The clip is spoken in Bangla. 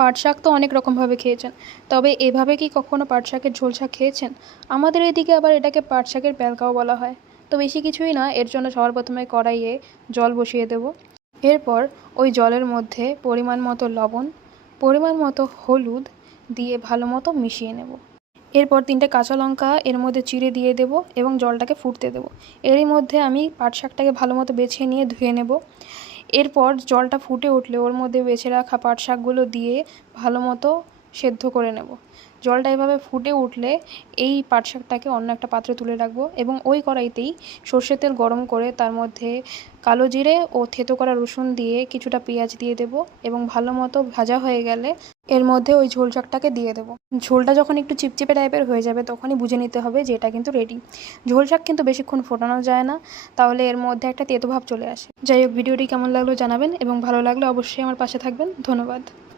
পাট শাক তো অনেক রকমভাবে খেয়েছেন, তবে এভাবে কি কখনো পাট শাকের ঝোল শাক খেয়েছেন? আমাদের এদিকে আবার এটাকে পাট শাকের প্যালকাও বলা হয়। তো বেশি কিছুই না, এর জন্য সবার প্রথমে কড়াইয়ে জল বসিয়ে দেব। এরপর ওই জলের মধ্যে পরিমাণ মতো লবণ, পরিমাণ মতো হলুদ দিয়ে ভালো মতো মিশিয়ে নেব। এরপর 3টে কাঁচা লঙ্কা এর মধ্যে চিড়ে দিয়ে দেব এবং জলটাকে ফুটতে দেব। এরই মধ্যে আমি পাট শাকটাকে ভালো মতো বেছে নিয়ে ধুয়ে নেব। এরপর জলটা ফুটে উঠলে ওর মধ্যে বেছে রাখা পাট শাকগুলো দিয়ে ভালো মতো সেদ্ধ করে নেব। জলটা এভাবে ফুটে উঠলে এই পাট শাকটাকে অন্য একটা পাত্রে তুলে রাখবো এবং ওই কড়াইতেই সর্ষের তেল গরম করে তার মধ্যে কালো জিরে ও থেতো করা রসুন দিয়ে কিছুটা পেঁয়াজ দিয়ে দেব এবং ভালো মতো ভাজা হয়ে গেলে এর মধ্যে ওই ঝোল শাকটাকে দিয়ে দেবো। ঝোলটা যখন একটু চিপচিপে টাইপের হয়ে যাবে তখনই বুঝে নিতে হবে যে এটা কিন্তু রেডি। ঝোল শাক কিন্তু বেশিক্ষণ ফোটানো যায় না, তাহলে এর মধ্যে একটা তেতো ভাব চলে আসে। যাই হোক, ভিডিওটি কেমন লাগলো জানাবেন এবং ভালো লাগলে অবশ্যই আমার পাশে থাকবেন। ধন্যবাদ।